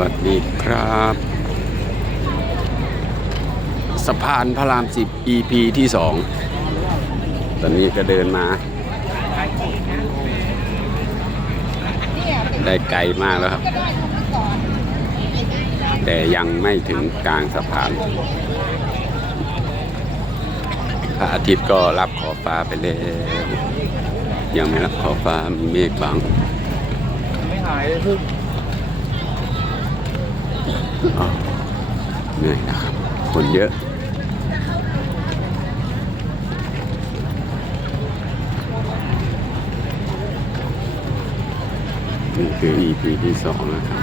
วัสดีครับ สะพานพระรามสิบ EP ที่สองตอนนี้ก็เดินมา ได้ไกลมากแล้วครับ แต่ยังไม่ถึงกลางสะพาน พระอาทิตย์ก็รับขอบฟ้าไปแล้วยังไม่รับขอบฟ้ามีเมฆบังไม่หายเลยคืออ๋อ เหนื่อยนะครับ คนเยอะนี่คือ EP ที่สองนะครับ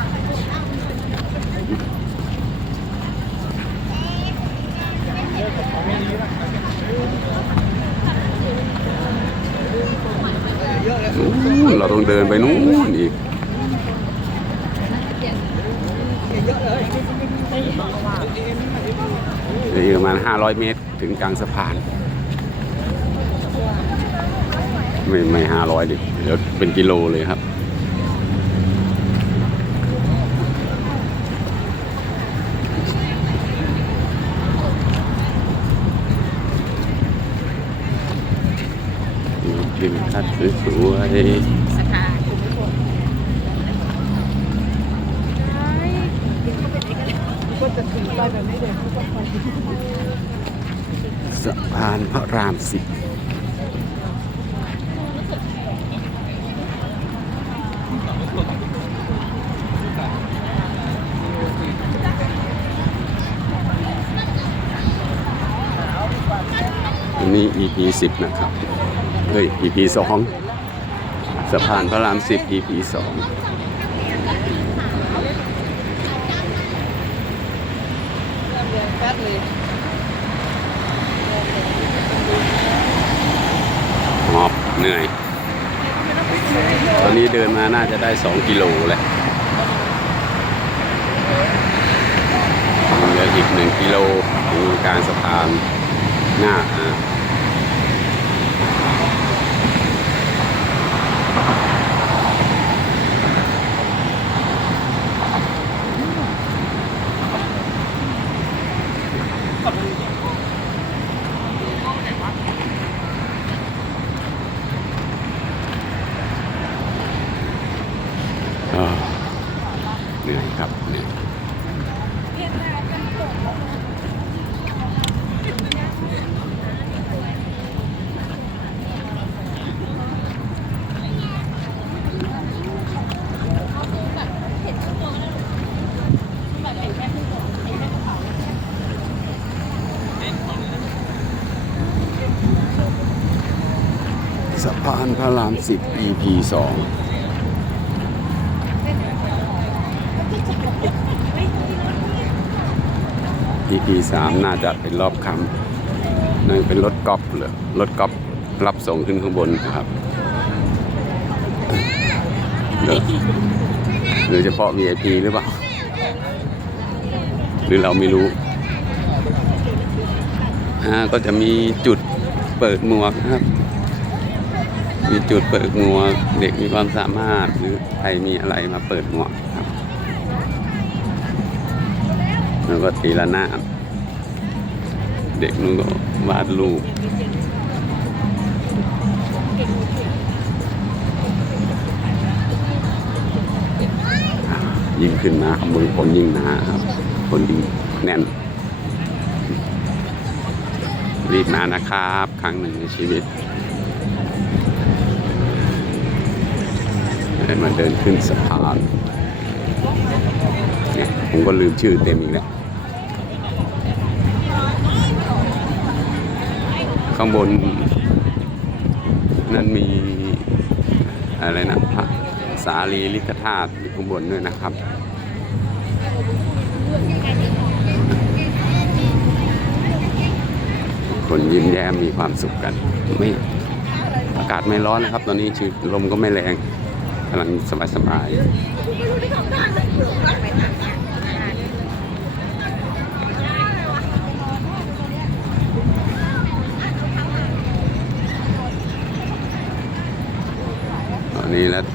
เราต้องเดินไปนู้นอีก อีกประมาณ 500 เมตรถึงกลางสะพาน ไม่ไม่500ดิเดี๋ยวเป็นกิโลเลยครับพิมทัดสวยๆก็จะถึงไปแบบนี้เลย สะพานพระรามสิบอันนี้ EP สิบนะครับ เฮ้ย EP สองสะพานพระรามสิบ EP สองากเลยหอบเหนื่อย ตอนนี้เดินมาน่าจะได้ 2 กิโลเลยเหลืออีก 1 กิโลถึงกลางสะพานหน้าอ่าเหนื่อยครับเหนื่อย สะพานพระรามสิบ EP สอง EP สามน่าจะเป็นรอบคำนั่นเป็นรถกอล์ฟเหรอรถกอล์ฟรับส่งขึ้นข้างบนนะครับหรือเฉพาะ VIP หรือเปล่า หรือเราไม่รู้อ่าก็จะมีจุดเปิดหมวกนะครับ มีจุดเปิดหมวกเด็กมีความสามารถหรือใครมีอะไรมาเปิดหมวกครับแล้วก็ตีละนาดเด็กนู้นก็วาดรูปยิ่งขึ้นนะขบวนคนยิ่งหนาครับ คนยิ่งแน่น รีบมานะครับ ครั้งหนึ่งในชีวิต ได้มาเดินขึ้นสะพานเนี่ยผมก็ลืมชื่อเต็มอีกแล้วข้างบน นั่นมีอะไรนะพระสารีริกธาตุอยู่ข้างบนด้วยนะครับคนยิ้มแย้มมีความสุขกัน ไม่อากาศไม่ร้อนนะครับ ตอนนี้คือลมก็ไม่แรงำลังสบายๆตอนนี้แล้ว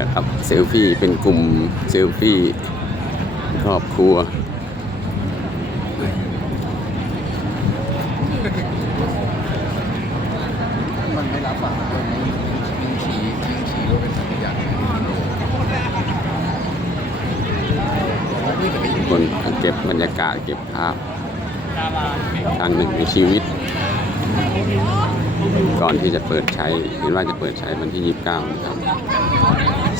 นะครับเซลฟี่เป็นกลุ่มเซลฟี่ครอบครัว มันไม่รับอะมันยิงฉี่ยิงฉี่ว่าเป็นสัญญาณนี่ก็ไปยิง คนเก็บบ รรยากาศเก็บภาพทางหนึ่งในชีวิต ก่อนที่จะเปิดใช้เห็นว่าจะเปิดใช้วันที่ 29 นะครับ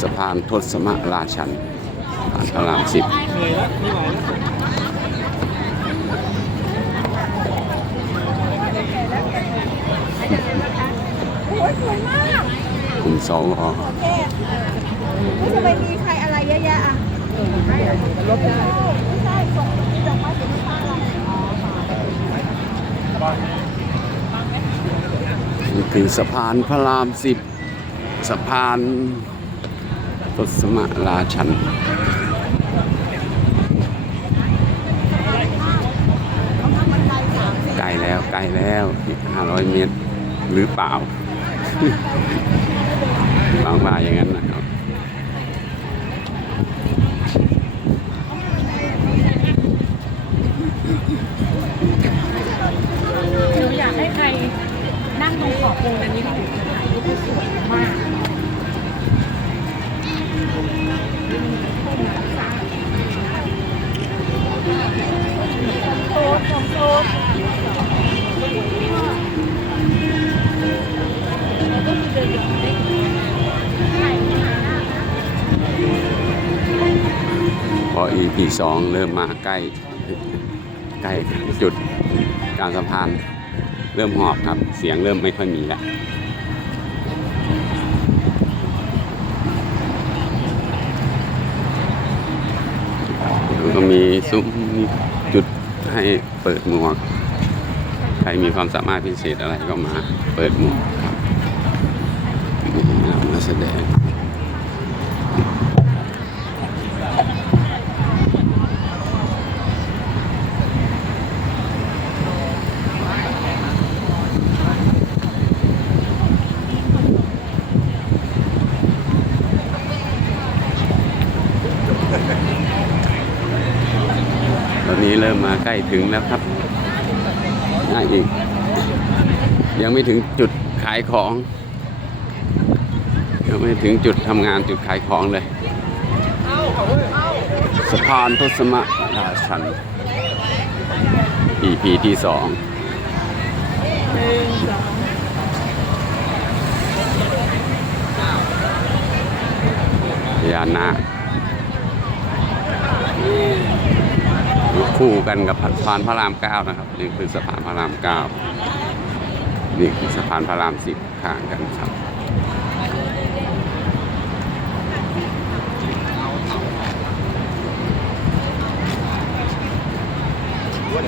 สะพานทศมราชันผ่านพระรามสิบโอ้ยสวยมากกลุ่มสองอโอเคไม่จะไปมีใครอะไรเยอะแยะอะรถได้ นี่คือสะพานพระรามสิบสะพานทศมราชันใกล้แล้วใกล้แล้วอีก500เมตรหรือเปล่าบางว่าอย่างนั้นนะครับางตรงขอบปูนอันนี้ดูถ่ายรูปสวยมากพอ EP สองเริ่มมาใกล้ ใกล้จุดกลารสะพาน เริ่มหอบครับ เสียงเริ่มไม่ค่อยมีแล้วแล้วก็มีซุ้มจุดให้เปิดหมวก ใครมีความสามารถพิเศษอะไรก็มาเปิดหมวกครับนี่นะครับนักแสดง ตอนนี้เริ่มมาใกล้ถึงแล้วครับน่าอีก ยังไม่ถึงจุดขายของ ยังไม่ถึงจุดทำงานจุดขายของเลย สะพานทศมราชัน EP ที่สองพญานา คู่กันกับสะพานพระรามเก้านะครับนี่คือสะพานพระรามเก้านี่คือสะพานพระรามสิบข้างกันครับ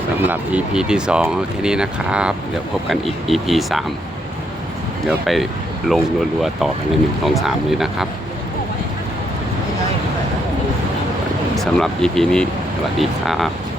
สำหรับ EP ที่สองแค่นี้นะครับ เดี๋ยวพบกันอีก EP สามเดี๋ยวไปลงรัวๆต่อกันในหนึ่งสองสามนี้นะครับสำหรับ EP นี้ วัสดีครับ